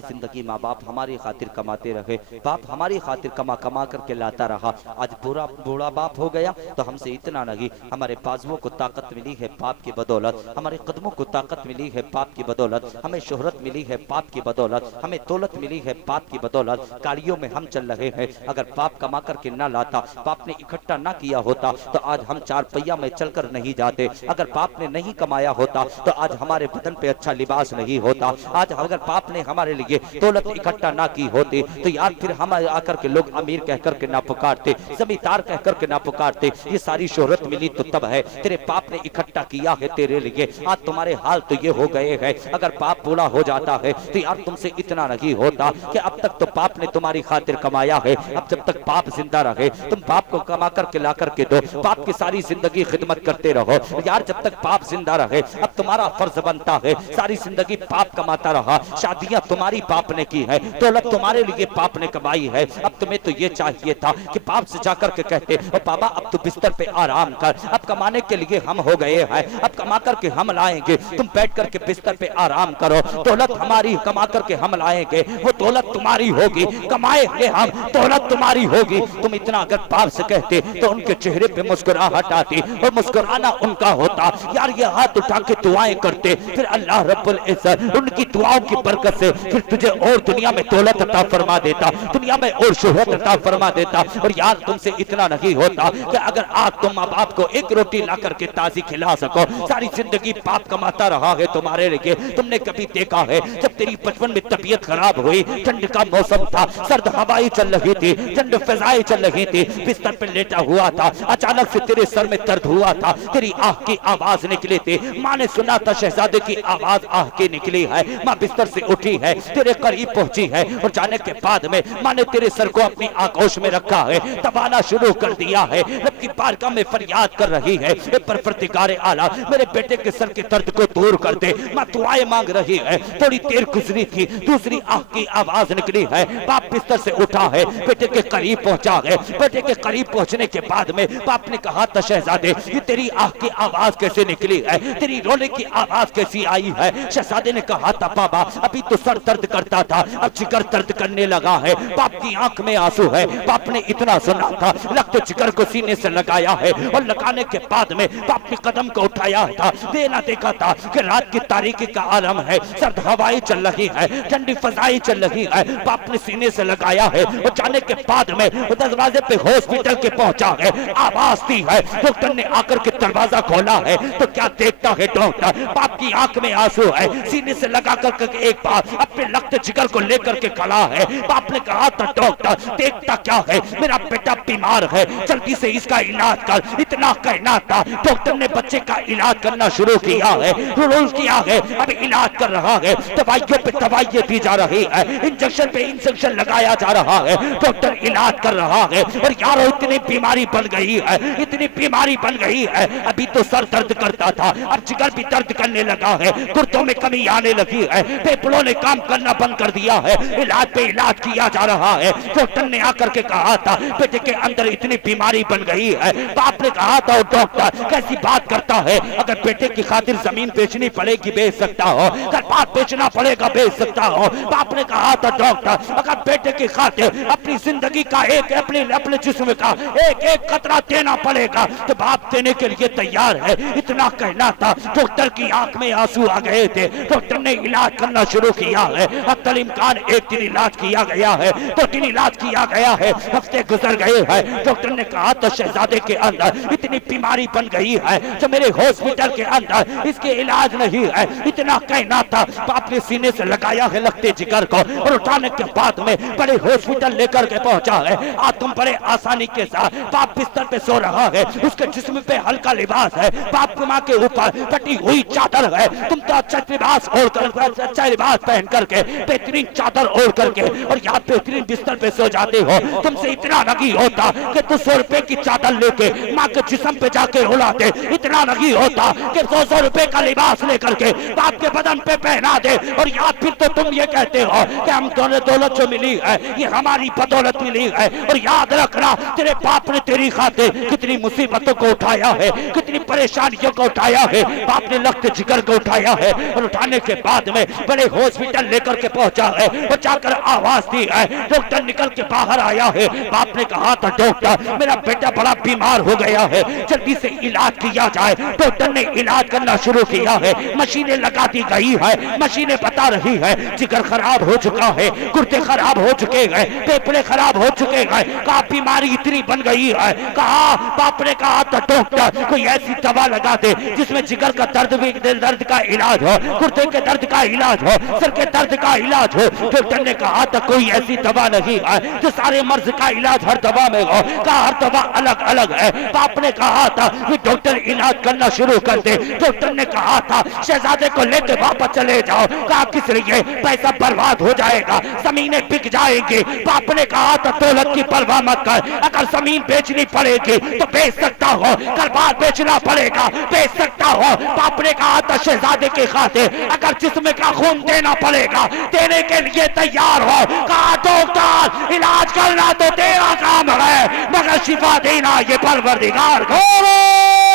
सारी जिंदगी माँ बाप हमारी खातिर कमाते रहे, बाप हमारी खातिर कमा कमा करके लाता रहा। आज बुरा बूढ़ा बाप हो गया तो हमसे इतना नहीं, हमारे बाजुओं को ताकत मिली है बाप की बदौलत, हमारे कदमों को ताकत मिली है बाप की बदौलत, हमें शोहरत मिली है बाप की बदौलत, हमें दौलत मिली है बाप की बदौलत। गाड़ियों में हम चल रहे हैं, अगर बाप कमा करके ना लाता, बाप ने इकट्ठा ना किया होता तो आज हम चार पहिया में चलकर नहीं जाते। अगर बाप ने नहीं कमाया होता तो आज हमारे बदन पे अच्छा लिबास नहीं होता। आज अगर बाप ने हमारे लिए दौलत इकट्ठा ना की होती तो यार फिर हम आकर के लोग अमीर कह करके ना पुकारते, जमींदार कह करके ना पुकारते। ये सारी शोहरत मिली तो तब है, तेरे बाप ने इकट्ठा किया है तेरे लिए। आज तुम्हारे हाल तो ये हो गए हैं, अगर बाप बूढ़ा हो जाता है तो यार तुमसे इतना नहीं होता कि अब तक तो बाप ने तुम्हारी खातिर कमाया है, अब जब तक बाप जिंदा रहे तुम बाप को कमा करके ला करके दो, बाप की सारी जिंदगी खिदमत करते रहो। यार जब तक बाप जिंदा रहे अब तुम्हारा फर्ज बनता है, सारी जिंदगी बाप कमाता रहा, शादियां तुम्हारी बाप ने की है, दौलत तुम्हारे लिए बाप ने कमाई है। अब तुम्हें तो ये चाहिए था कि बाप से जाकर के कहते ओ बाबा अब तो बिस्तर पे आराम कर, अब कमाने के लिए हम हो गए हैं, अब कमा करके हम लाएंगे, तुम बैठ करके बिस्तर पे आराम करो, दौलत हमारी कमा करके हम लाएंगे, वो दौलत तुम्हारी होगी, कमाएंगे हम, दौलत तुम्हारी होगी। तुम इतना अगर बाप से कहते तो उनके चेहरे पे मुस्कुराहट आती और मुस्कुराना उनका होता। यार ये हाथ उठा के दुआएं करते, फिर अल्लाह रब्बुल इज्जत उनकी दुआओं की बरकत से फिर तुझे और दुनिया में दौलत अता फरमा देता, दुनिया में और शोहरत अता फरमा देता। और यार तुमसे इतना नहीं होता कि अगर आज तुम माँ बाप को एक रोटी ला करके ताजी खिला सको, सारी जिंदगी बाप कमाता रहा है तुम्हारे लिए। तुमने कभी देखा है जब तेरी बचपन में तबीयत खराब हुई, ठंड का मौसम था, सर्द हवाएं चल रही थी, ठंड फिजाएं चल रही थी, बिस्तर पे लेटा हुआ था, अचानक से तेरे सर में दर्द हुआ था, तेरी आह की आवाज निकली थी, माँ ने सुना था शहजादे की आवाज आह की निकली है, माँ बिस्तर से उठी है, तेरे करीब पहुंची है और जाने के बाद में माँ ने तेरे सर को अपनी आगोश में रखा है, दबाना शुरू कर दिया है, रब की बारगाह में फरियाद कर रही है परवरदिगार आला मेरे बेटे के सर के दर्द को दूर कर दे। माँ दुआएं मांग रही है, थोड़ी देर गुजरी थी, दूसरी आह की आवाज निकली है, बाप बिस्तर से उठा है, बेटे के करीब पहुंचा है, बेटे के करीब पहुंचने के बाद में बाप ने कहा था शहजादे ये तेरी आह की आवाज कैसे निकली है, तेरी रोने की आवाज कैसी आई है। शहजादे ने कहा था बाबा अभी तो सर दर्द करता था, अब जिगर दर्द करने लगा है। बाप की आंख में आंसू है, बाप ने इतना सुना था, लगते जिगर को सीने से लगाया है और लगाने के बाद में बाप ने कदम को उठाया था, देना देखा था कि रात की तारीकी का आलम है, सर्द हवाएं चल रही है, ठंडी फजाएं चल रही है, बाप ने सीने से लगाया है और जाने के बाद में दरवाजे पे हॉस्पिटल के पहुंचा है, आवाज दी है, डॉक्टर ने आकर के दरवाजा खोला है तो क्या देखता है डॉक्टर, बाप की आंख में आंसू है, सीने से लगा कर एक बार अपने लगते जिगर को लेकर के खड़ा है। बाप ने कहा था डॉक्टर देखता क्या है, मेरा बेटा बीमार है, जल्दी से इसका इलाज कर, इतना कहना था। डॉक्टर ने बच्चे का इलाज करना शुरू किया है, रोज किया है, अब इलाज कर रहा है, दवाइयों पे दवाइयां दी जा रही है, इंजेक्शन पे इंजेक्शन लगाया जा रहा है, डॉक्टर इलाज कर रहा है। और यारो इतनी बीमारी बन गई है, इतनी बीमारी बन गई है, अभी तो सर दर्द करता था अब जिगर भी दर्द करने लगा है, गुर्दों में कमी आने लगी है, फेफड़ों ने काम करना बंद कर दिया है, इलाज पे इलाज किया जा रहा है। डॉक्टर ने आकर के कहा था बेटे के अंदर इतनी बीमारी बन गई है। बाप ने कहा था डॉक्टर कैसी बात करता है, अगर बेटे की खातिर जमीन बेचनी पड़ेगी बेच सकता हो, अगर बाप बेचना पड़ेगा बेच सकता हो। बाप ने कहा था डॉक्टर अगर बेटे की खातिर अपनी जिंदगी का एक अपने जिस्म का एक एक कतरा देना पड़ेगा तो बाप देने के लिए तैयार है, इतना कहना था। डॉक्टर की आंख में आंसू आ गए थे, डॉक्टर ने इलाज करना शुरू किया है। अब्दुल इमकान एक दिन इलाज किया गया है, दो दिन इलाज किया गया है, हफ्ते गुजर गए हैं। डॉक्टर ने कहा तो शहजादे के अंदर इतनी बीमारी बन गई है जो मेरे हॉस्पिटल के अंदर इसके इलाज नहीं है, इतना कहना था। बाप ने सीने से लगाया है लगते जिगर को और उठाने के बाद में बड़े हॉस्पिटल लेकर के पहुंचा है। आज तुम बड़े आसानी के साथ बाप बिस्तर पे सो रहा है, उसके जिस्म पे हल्का लिबास है, बाप की माँ के ऊपर फटी हुई चादर है, तुम तो अच्छा लिबास ओढ़ कर अच्छा लिबास पहन करके बेहतरीन चादर ओढ़ करके और यहाँ बेहतरीन बिस्तर पे सो जाते हो। तुमसे इतना नहीं होता कि तू 100 रुपए की चादर लेके माँ के जिस्म पे जाके रुलाते, इतना नहीं होता कि 100 रुपए का लिबास लेकर के बाप के बदन पे पहना दे और या फिर तो तुम ये कहते हो कि हम दौलत जो मिली है ये हमारी बदौलत मिली है। और याद रखना तेरे बाप ने तेरी खातिर कितनी मुसीबतों को उठाया है, कितनी परेशानियों को उठाया है, बाप ने लख्त जिगर को उठाया है और उठाने के बाद में बड़े हॉस्पिटल लेकर लेकर के पहुंचा है, वो जाकर आवाज दी है, डॉक्टर निकल के बाहर आया है। बाप ने कहा था डॉक्टर मेरा बेटा बड़ा बीमार हो गया है, जल्दी से इलाज किया जाए। डॉक्टर ने इलाज करना शुरू किया है, मशीनें लगा दी गई है, मशीनें बता रही है जिगर खराब हो चुका है, गुर्दे खराब हो चुके हैं, फेफड़े खराब हो चुके हैं, कहा बीमारी इतनी बन गई है। कहा बाप ने कहा था डॉक्टर कोई ऐसी दवा लगा दे जिसमें जिगर का दर्द भी दर्द का इलाज हो, गुर्दे के दर्द का इलाज हो, सर के दर्द का इलाज हो। डॉक्टर ने कहा था कोई ऐसी दवा नहीं है जो सारे मर्ज का इलाज हर दवा में हो, कहा हर दवा अलग अलग है। बाप ने कहा था कि डॉक्टर इलाज करना शुरू कर दे। डॉक्टर ने कहा था शहजादे को लेकर वापस चले जाओ, कहा किस लिए, पैसा बर्बाद हो जाएगा, जमीनें बिक जाएंगी। बाप ने कहा था दौलत की परवाह मत कर, अगर जमीन बेचनी पड़ेगी तो बेच सकता हो, घर-बार बेचना पड़ेगा बेच सकता हो। बाप ने कहा था शहजादे के खातिर अगर जिस्म का खून देना पड़ेगा देने के लिए तैयार हो। कहा डॉक्टर इलाज करना तो तेरा काम है मगर शिफा देना ये परवरदिगार का।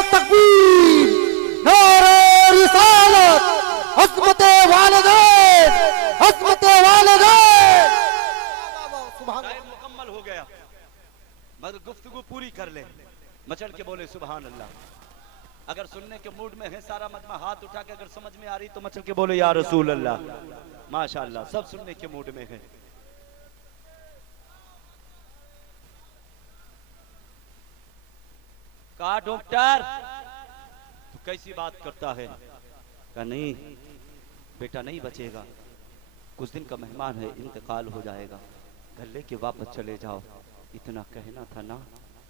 तकबीर, नारे रिसालत, हस्मते वालिदैन, हस्मते वालिदैन। मुकम्मल हो गया, मगर गुफ्तगू पूरी कर ले, मचल के बोले सुभान अल्लाह। अगर सुनने के मूड में है सारा मजमा हाथ उठा के, अगर समझ में आ रही तो मचल के बोले या रसूल अल्लाह। माशाअल्लाह सब सुनने के मूड में है। कहा डॉक्टर तू कैसी बात करता है? कहा नहीं बेटा नहीं बचेगा, कुछ दिन का मेहमान है, इंतकाल हो जाएगा, घर लेके वापस चले जाओ। इतना कहना था ना,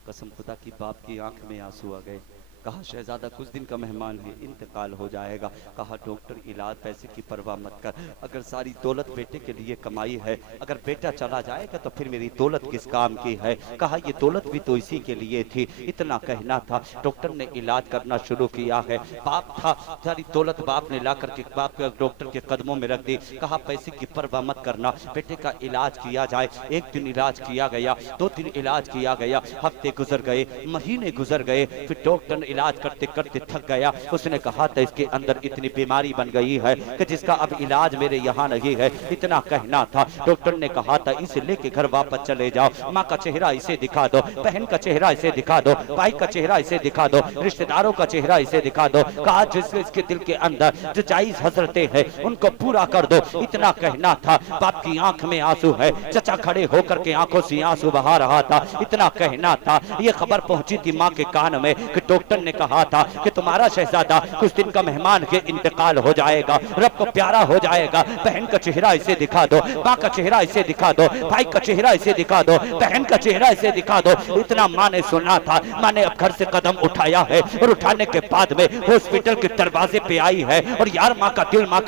कसम खुदा की बाप की आंख में आंसू आ गए। कहा शहजादा कुछ दिन का मेहमान है, इंतकाल हो जाएगा। कहा डॉक्टर इलाज पैसे की परवाह मत कर, अगर सारी दौलत बेटे के लिए कमाई है, अगर बेटा चला जाएगा तो फिर मेरी दौलत किस काम की है। कहा ये दौलत भी तो इसी के लिए थी। इतना कहना था, डॉक्टर ने इलाज करना शुरू किया है। बाप था, सारी दौलत बाप ने ला करके बाप के डॉक्टर के कदमों में रख दी। कहा पैसे की परवाह मत करना, बेटे का इलाज किया जाए। एक दिन इलाज किया गया, 2 दिन इलाज किया गया, हफ्ते गुजर गए, महीने गुजर गए, फिर डॉक्टर ने इलाज करते करते थक गया। उसने कहा था इसके अंदर इतनी बीमारी बन गई है कि जिसका अब इलाज मेरे यहाँ नहीं है। इतना कहना था, डॉक्टर ने कहा था इसे लेके घर वापस चले जाओ, माँ का चेहरा इसे दिखा दो, बहन का चेहरा इसे दिखा दो, भाई का चेहरा इसे दिखा दो, रिश्तेदारों का चेहरा इसे दिखा दो। कहा जिसके इसके दिल के अंदर जो जायज हजरतें हैं उनको पूरा कर दो। इतना कहना था, बाप की आंख में आंसू है, चचा खड़े होकर के आंखों से आंसू बहा रहा था। इतना कहना था, ये खबर पहुंची थी माँ के कान में कि डॉक्टर ने कहा था कि तुम्हारा शहजादा कुछ दिन का मेहमान के इंतकाल हो जाएगा, रब को प्यारा हो जाएगा। बहन का चेहरा इसे दिखा दो, माँ का चेहरा इसे दिखा दो, भाई का चेहरा इसे दिखा दो, बहन का चेहरा इसे दिखा दो। इतना माँ ने सुना था। माँ ने अब घर से कदम उठाया है और उठाने के बाद में हॉस्पिटल के दरवाजे पे आई है। और यार माँ का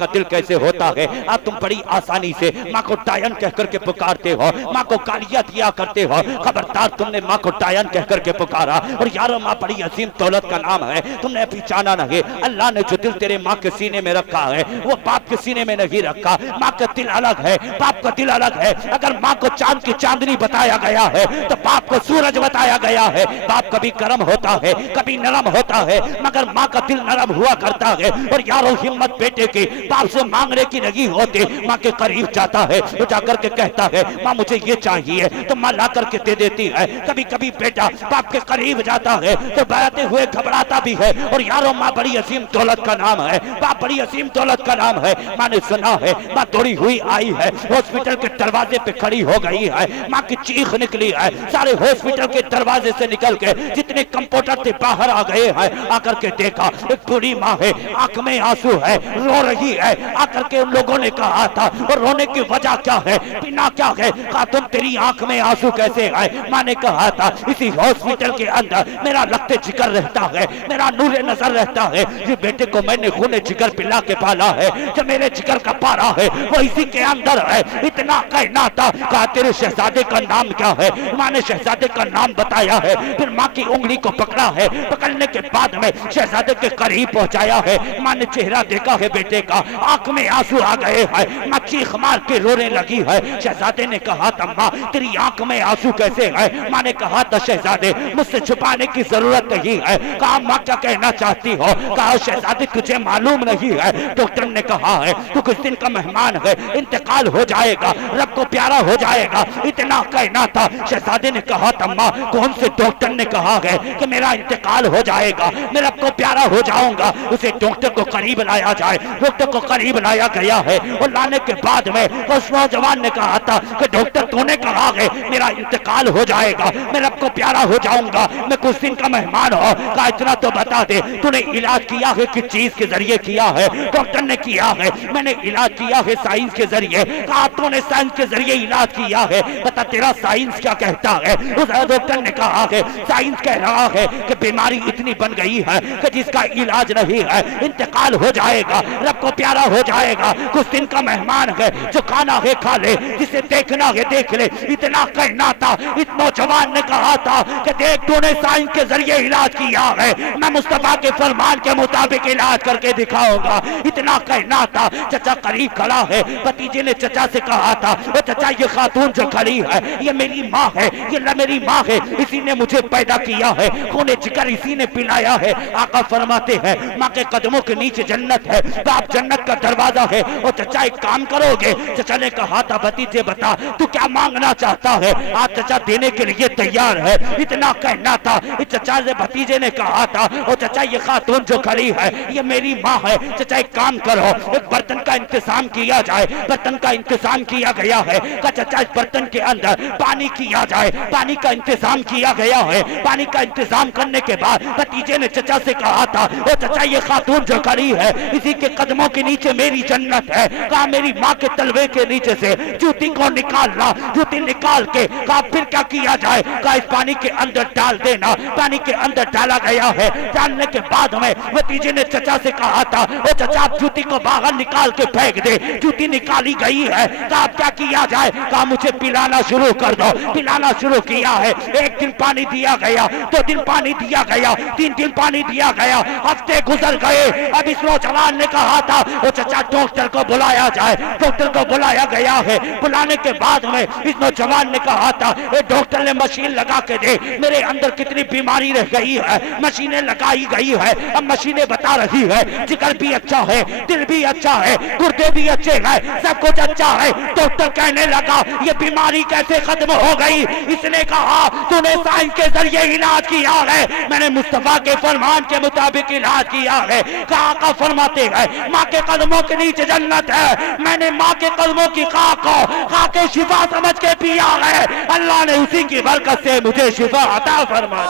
दिल कैसे होता है। आप तुम बड़ी आसानी से माँ को टायन कह करके पुकारते हो, माँ को गालियां दिया करते हो। खबरदार, तुमने माँ को टायन कह करके पुकारा। और यारो माँ बड़ी अजीम दौलत का नाम है, तुमने पहचाना नहीं। अल्लाह ने जो दिल तेरे माँ के सीने में रखा है वो बाप के सीने में नहीं रखा। माँ का दिल अलग है, बाप का दिल अलग है। अगर माँ को चांद की चांदनी बताया गया है तो बाप को सूरज बताया गया है। बाप कभी गर्म होता है, कभी नरम होता है, मगर माँ का दिल नरम हुआ करता है। और यारो हिम्मत बेटे की बाप से मांगने की नहीं होती, माँ के करीब जाता है तो जाकर के कहता है माँ मुझे ये चाहिए, तो माँ ला करके दे देती है। कभी कभी बेटा बाप के करीब जाता है तो बहते हुए घबराता भी है। और यारो माँ बड़ी असीम दौलत का नाम है, बाप बड़ी असीम दौलत का नाम है। माँ ने सुना है, माँ दौड़ी हुई आई है, हॉस्पिटल के दरवाजे पे खड़ी हो गई है। माँ की चीख निकली है, सारे हॉस्पिटल के दरवाजे से निकल के जितने कंपाउंडर थे बाहर आ गए हैं। आकर के देखा एक बूढ़ी माँ है, आंख में आंसू है, रो रही है। आकर के उन लोगों ने कहा था और रोने की वजह क्या है, बिना क्या है। कहा तुम तेरी आंख में आंसू कैसे है। माँ ने कहा था इसी हॉस्पिटल के अंदर मेरा रक्त जिगर रहता है, मेरा नूरे नजर रहता है। ये बेटे को मैंने खूने जिगर पिला के पाला है, जो मेरे जिगर का पारा है वो इसी के अंदर है। इतना कहना था। कहा तेरे शहजादे का नाम क्या है। माँ ने शहजादे का नाम बताया है। फिर माँ की उंगली को पकड़ा है, पकड़ने के बाद में शहजादे के करीब पहुंचाया है। माँ ने चेहरा देखा है बेटे का, आंख में आंसू आ गए हैं। माँ चीख मार के रोने लगी है। शहजादे ने कहा था माँ तेरी आंख में आंसू कैसे है। माँ ने कहा था शहजादे मुझसे छुपाने की जरूरत नहीं है, कहा माँ क्या कहना चाहती हो? कहा शहजादी तुझे मालूम नहीं है, डॉक्टर ने कहा है तू कुछ दिन का मेहमान है, इंतकाल हो जाएगा, रब को प्यारा हो जाएगा, इतना कहना था। शहजादी ने कहा था माँ कौन से डॉक्टर ने कहा है कि मेरा इंतकाल हो जाएगा, मैं रब को प्यारा हो जाऊंगा? उसे डॉक्टर को करीब लाया जाए। डॉक्टर को करीब लाया गया है और लाने के बाद में उस नौजवान ने कहा था कि डॉक्टर तूने कहा है मेरा इंतकाल हो जाएगा, मैं रब को प्यारा हो जाऊंगा, मैं कुछ दिन का मेहमान हो। कहा इतना तो बता दे तूने इलाज किया है किस चीज के जरिए किया है? डॉक्टर ने किया है मैंने इलाज किया है साइंस के जरिए। कहा तूने साइंस के जरिए इलाज किया है, बता तेरा साइंस क्या कहता है? उस डॉक्टर ने कहा है साइंस कह रहा है कि बीमारी इतनी बन गई है कि जिसका इलाज नहीं है, इंतकाल हो जाएगा, रब को प्यारा हो जाएगा, कुछ दिन का मेहमान है, जो खाना है खा ले, जिसे देखना है देख ले, इतना कहना था। इस नौजवान ने कहा था कि देख तूने साइंस के जरिए इलाज किया है, मैं मुस्तफा के फरमान के मुताबिक इलाज करके दिखाऊंगा, इतना कहना था। चचा करीब खड़ा है, भतीजे ने चचा से कहा था वो चचा ये खातून जो खड़ी है ये मेरी माँ है, ये मेरी माँ है, इसी ने मुझे पैदा किया है, खूने जिगर इसी ने पिलाया है। आका फरमाते हैं माँ के कदमों के नीचे जन्नत है, बाप जन्नत का दरवाजा है। और चचा एक काम करोगे? चचा ने कहा था भतीजे बता तू क्या मांगना चाहता है? आज चचा देने के लिए तैयार है, इतना कहना था। इस चचा से भतीजे ने कहा था और चचा ये खातून जो खड़ी है ये मेरी माँ है, चचा एक काम करो एक बर्तन का इंतजाम किया जाए। बर्तन का इंतजाम किया गया है। का चचा इस बर्तन के अंदर पानी किया जाए, पानी का इंतजाम किया गया है। पानी का इंतजाम करने के बाद भतीजे ने चचा से कहा था ओ चचा ये खातून जो खड़ी है इसी के कदमों के नीचे मेरी जन्नत है। कहा मेरी माँ के तलवे के नीचे से जूती को निकालना, जूती निकाल के कहा फिर क्या किया जाए? कहा इस पानी के अंदर डाल देना। पानी के अंदर डाला गया है। डालने के बाद में भतीजे ने चचा से कहा था ओ चचा आप जूती को बाहर निकाल के फेंक दे। जूती निकाली गई है। कहा क्या किया जाए? कहा मुझे पिलाना शुरू कर दो। पिलाना शुरू किया है। एक दिन पानी दिया गया, 2 दिन पानी दिया गया, 3 दिन पानी दिया गया, हफ्ते गुजर गए। अब इस नौजवान ने कहा था वो चचा डॉक्टर को बुलाया जाए। डॉक्टर को बुलाया गया है। बुलाने के बाद में इस नौजवान ने कहा था डॉक्टर ने मशीन लगा के दे, मेरे अंदर कितनी बीमारी रह गई है। मशीनें लगाई गई है, अब मशीनें बता रही है जिगर भी अच्छा है, दिल भी अच्छा है, गुर्दे भी अच्छे हैं, सब कुछ अच्छा है। डॉक्टर कहने लगा ये बीमारी कैसे खत्म हो गई? इसने कहा तूने साइंस के जरिए इलाज किया है, मैंने मुस्तफा के फरमान के मुताबिक इलाज किया है। कहा का फरमाते हैं माँ के कदमों के नीचे जन्नत है, मैंने माँ के कदमों की खा को खा के शिफा समझ के पिया है। अल्लाह ने उसी की बरकत से मुझे शिफा अता फरमा।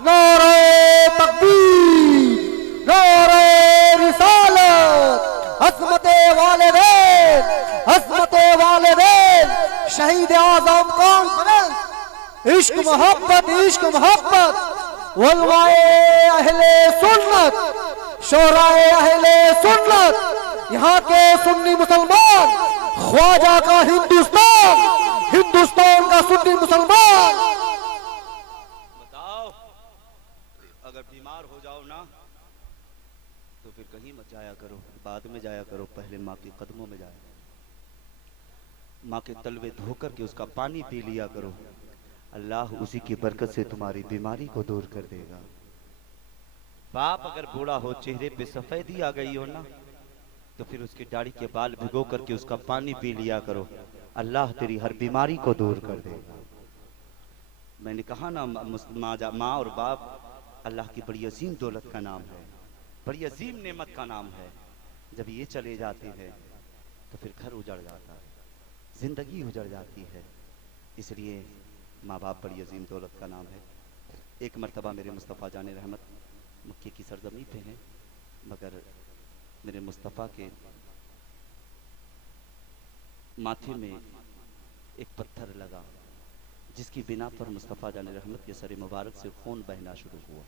नारे तकबीर, नारे रिसालत, हस्मते वालिदैन, हस्मते वालिदैन, शहीद आज़म कौन? इश्क मोहब्बत, इश्क मोहब्बत, उलमाए अहले सुन्नत, शोराए अहले सुन्नत, यहाँ के सुन्नी मुसलमान, ख्वाजा का हिंदुस्तान, हिंदुस्तान का सुन्नी मुसलमान। बताओ अगर बीमार हो जाओ ना तो फिर कहीं मत जाया करो, बाद में जाया करो, पहले माँ के कदमों में जाया, माँ के तलवे धोकर के उसका पानी पी लिया करो। अल्लाह उसी की बरकत से तुम्हारी बीमारी को दूर कर देगा। बाप अगर बूढ़ा हो, चेहरे पे सफेदी आ गई हो ना तो फिर उसकी दाढ़ी के बाल भिगो करके उसका पानी पी लिया करो, अल्लाह तेरी हर बीमारी को दूर कर देगा। मैंने कहा ना माँ और बाप अल्लाह की बड़ी अजीम दौलत का नाम है, बड़ी अजीम नेमत का नाम है। जब ये चले जाते हैं तो फिर घर उजड़ जाता है, जिंदगी उजड़ जाती है। इसलिए माँ बाप बड़ी अजीम दौलत का नाम है। एक मरतबा मेरे मुस्तफ़ा जाने रहमत मक्के की सरजमी पे हैं, मगर मेरे मुस्तफ़ा के माथे में एक पत्थर लगा जिसकी बिना पर मुस्तफ़ा जाने रहमत के सर मुबारक से खून बहना शुरू हुआ।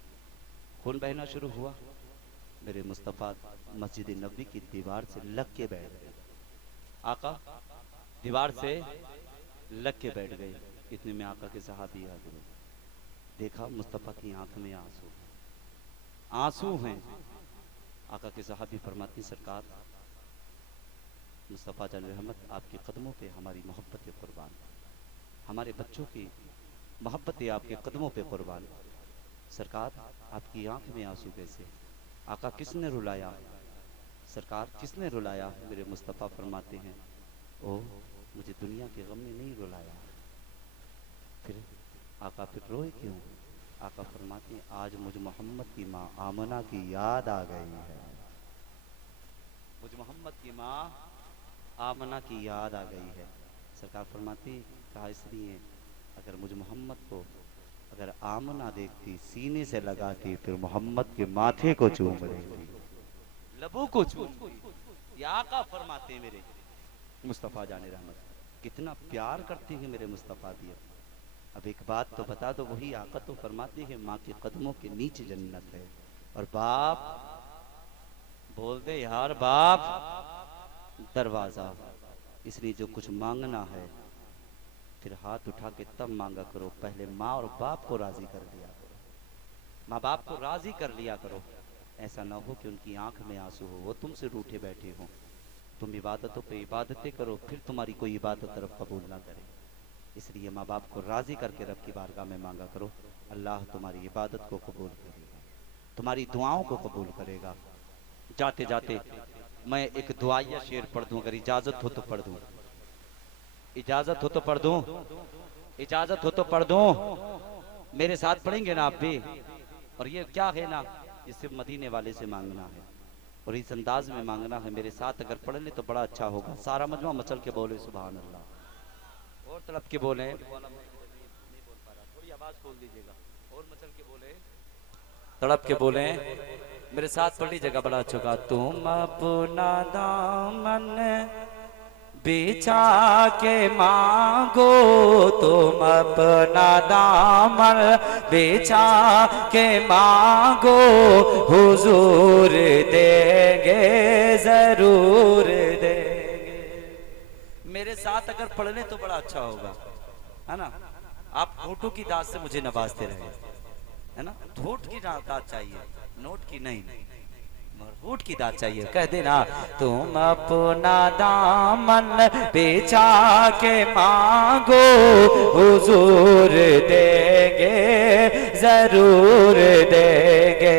खून बहना शुरू हुआ, मेरे मुस्तफ़ा मस्जिद नबी की दीवार से लग के बैठ गए। आका दीवार से लग के बैठ गए। इतने में आका के सहाबी आ गए, देखा मुस्तफ़ा की आंख में आंसू, आंसू हैं। आका के सहाबी फरमाती सरकार मुस्तफ़ा जान रहमत आपके कदमों पे हमारी मोहब्बत कुर्बान, हमारे बच्चों की मोहब्बत आपके कदमों पे कुर्बान। सरकार आपकी आंख में आंसू कैसे? आका किसने रुलाया? सरकार किसने रुलाया? मेरे मुस्तफ़ा फरमाते हैं ओ मुझे दुनिया के गम ने नहीं रुलाया। फिर आका फिर रोए क्यों? आका फरमाते हैं आज मुझ मोहम्मद की माँ आमना की याद आ गई है। मुझ मोहम्मद की माँ आमना की याद आ गई है। सरकार फरमाती कहा इसलिए अगर मुझ मोहम्मद को अगर आमना देखती सीने से लगाती फिर मोहम्मद के माथे को चूम लेती, लबों को चूमती। आका फरमाते हैं मेरे मुस्तफ़ा जाने रहमत कितना प्यार करती है मेरे मुस्तफ़ा भी। अब एक बात तो बता दो, वही आका तो फरमाती है माँ के कदमों के नीचे जन्नत है। और बाप बोल दे यार बाप दरवाजा। इसलिए जो कुछ मांगना है फिर हाथ उठा के तब मांगा करो, पहले माँ और बाप को राजी कर लिया करो, माँ बाप को राजी कर लिया करो। ऐसा ना हो कि उनकी आंख में आंसू हो, वो तुमसे रूठे बैठे हो। तुम इबादतों पे इबादतें करो फिर तुम्हारी कोई इबादत तरफ कबूल ना करे। इसलिए माँ बाप को राजी करके रब की बारगाह में मांगा करो, अल्लाह तुम्हारी इबादत को कबूल करेगा, तुम्हारी दुआओं को कबूल करेगा। जाते जाते मैं एक दुआया शेर पढ़ दूं, अगर इजाजत हो तो पढ़ दूं, इजाजत हो तो पढ़ दूं, इजाजत हो तो पढ़ दूं। मेरे साथ पढ़ेंगे ना आप भी? और ये क्या है ना, ये सिर्फ मदीने वाले से मांगना है और इस अंदाज में मांगना है। मेरे साथ अगर पढ़ ले तो बड़ा अच्छा होगा। सारा मजमा मचल के बोले सुभान अल्लाह, और तड़प के बोले, थोड़ी आवाज खोल दीजिएगा, और मचल के बोले, तड़प के बोले। मेरे साथ पढ़ लीजिएगा, बड़ा अच्छा होगा। तुम अपना दामन बिछा के मांगो, तुम अपना दामन बिछा के मांगो, हुजूर देंगे जरूर देंगे। मेरे साथ अगर पढ़ ले तो बड़ा अच्छा होगा, है ना। आप होठों की दाद से मुझे नवाजते रहे, है ना। होठ की दाद चाहिए, नोट की नहीं, होठ की दाद चाहिए। कह देना तुम अपना दामन बिछा के मांगो, हुजूर देंगे जरूर देंगे।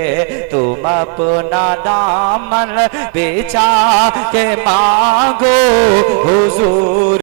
तुम अपना दामन बिछा के मांगो, हुजूर